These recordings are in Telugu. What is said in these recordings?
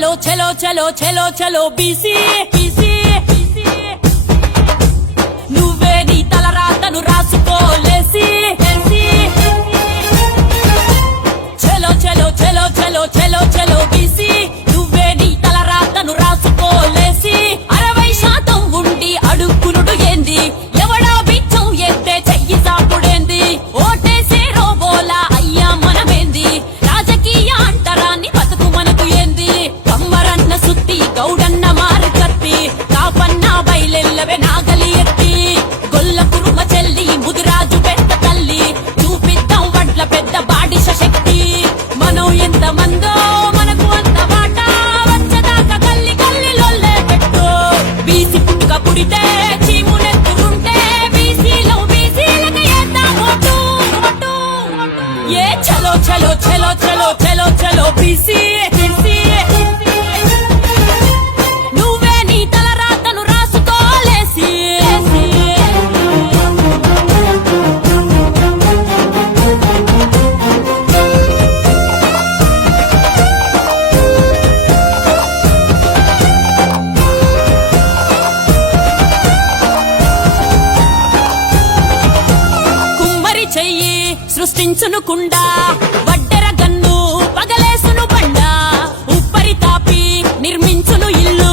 చలో చలో చలో చలో చలో బీసీ బీసీ నువ్వే నీ తలరాతను రాసుకోలేసి చలో చలో చలో చలో చలో చలో బీసీ నువ్వే నీ తలరాతను రాసుకోలేసి 60% ఉండి అడుక్కునుడు ఏంది ఎవడా బిచ్చం ఎత్తే చెయ్యి సాపుడేంది ఓటేసే రోబోలా అయ్యా మనమేంది రాజకీయ అంటరాన్ని బతుకు మనకు ఏంది కమ్మరన్న సుత్తి గౌడన్న మారు కత్తి కాపన్న బయలెల్లవే నాగలి ఎత్తి గొల్ల కురుమ చెల్లి ముదిరాజు పెద్ద తల్లి చూపిద్దాం వడ్ల పెద్ద బాడిష శక్తి మనం ఎంత మందో మనకు అంత వాటా వచ్చదాకా గల్లి గల్లి లొల్లే పెట్టు బీసీ పుట్టుక పుడితే చీమునెత్తురుంటే బీసీలో బీసీలకు ఏద్దాం ఓటు ఏ చలో చలో చలో చలో చలో చలో బీసీ నువ్వే నీ తలరాతను రాసుకోలేసి కుమ్మరి చెయ్యి సృష్టించును కుండా వడ్డెర గన్ను పగలేసును బండ ఉప్పరి తాపి నిర్మించును ఇల్లు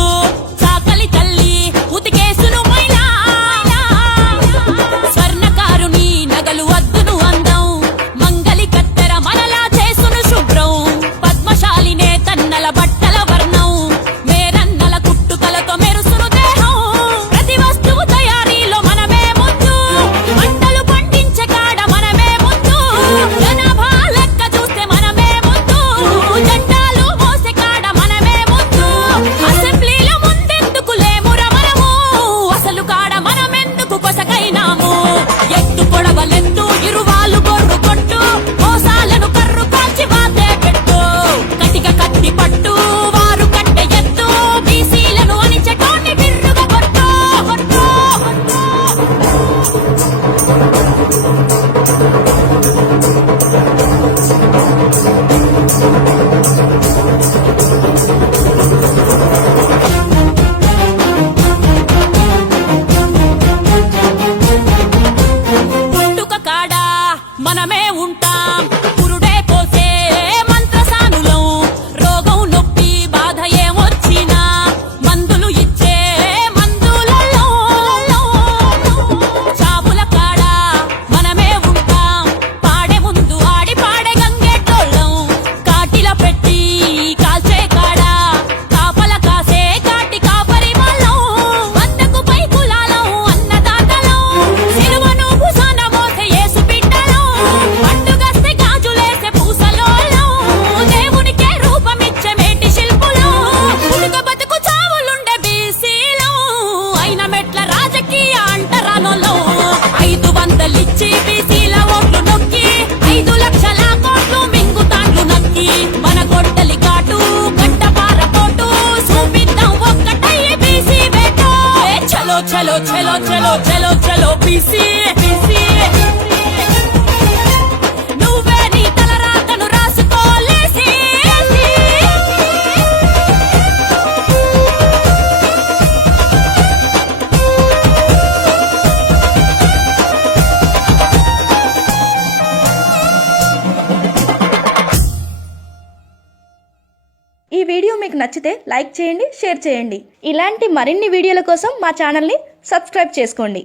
చాకలి తల్లి ఉతికేసును మైలా స్వర్ణకారుని నగలు అద్దును అందం మంగలి కత్తెర మనలా చేసును శుభ్రం పద్మశాలినే తన్నల బట్టల వర్ణం మేరన్నల కుట్టుకలతో మెరుసును దేహం ప్రతి వస్తువు తయారీలో మనమే ముందు మంటలు పండించే కాడ మనమే ముందు జనాభా లెక్క చూస్తే మనమే ముందు జెండాలు మోసే కాడ మనమే ముందు అసెంబ్లీలో ముందెందుకు లేమురా మనము అసలు కాడ మనమెందుకు కొసకైనాము ఎత్తు పొడవలెత్తు ఇరువాలు గొర్రు కొట్టు మోసాలను కర్రు కాల్చి వాతే పెట్టు కటిక కత్తి పట్టు వారు కట్టె ఎత్తు బీసీలను అణిచెటోన్ని బిర్రుగా కొట్టు పుట్టుక కాడ మనమే ఉంటాం పురుడే పోసే మంత్రసానులం రోగం నొప్పి బాధ ఏమొచ్చినా మందులు ఇచ్చే మందులలో చావుల కాడ మనమే ఉంటాం పాడే ముందు ఆడి పాడే గంగెట్టోళ్ళం కాటిల పెట్టి కాల్చే కాడ కాపల కాసే కాటి కాపరి వాళ్ళం వందకు పై కులాలం అన్నదాతలం సిలువను భుజాన మోసే యేసు బిడ్డలం పండుగస్తే గాజులేసే పూసలోళ్ళం దేవునికే రూపమిచ్చే మేటి శిల్పులం పుట్టుక బతుకు చావులుండే బీసీలం అయిన మెట్ల రాజకీయ అంటరానోళ్ళం 500 ఇచ్చి బీసీల ఓట్లు నొక్కి 5 లక్షల కోట్లు మింగుతాండ్లు నక్కి మన గొడ్డలి కాటు గడ్డపార పోటు చూపిద్దాం ఒక్కటయ్యి బీసీ బేటో ఏ చలో చలో చలో చలో చలో చలో బీసీ నువ్వే నీ తలరాతను రాసుకోలేసి ఈ వీడియో మీకు నచ్చితే లైక్ చేయండి, షేర్ చేయండి. ఇలాంటి మరిన్ని వీడియోల కోసం మా ఛానల్ని సబ్స్క్రైబ్ చేసుకోండి.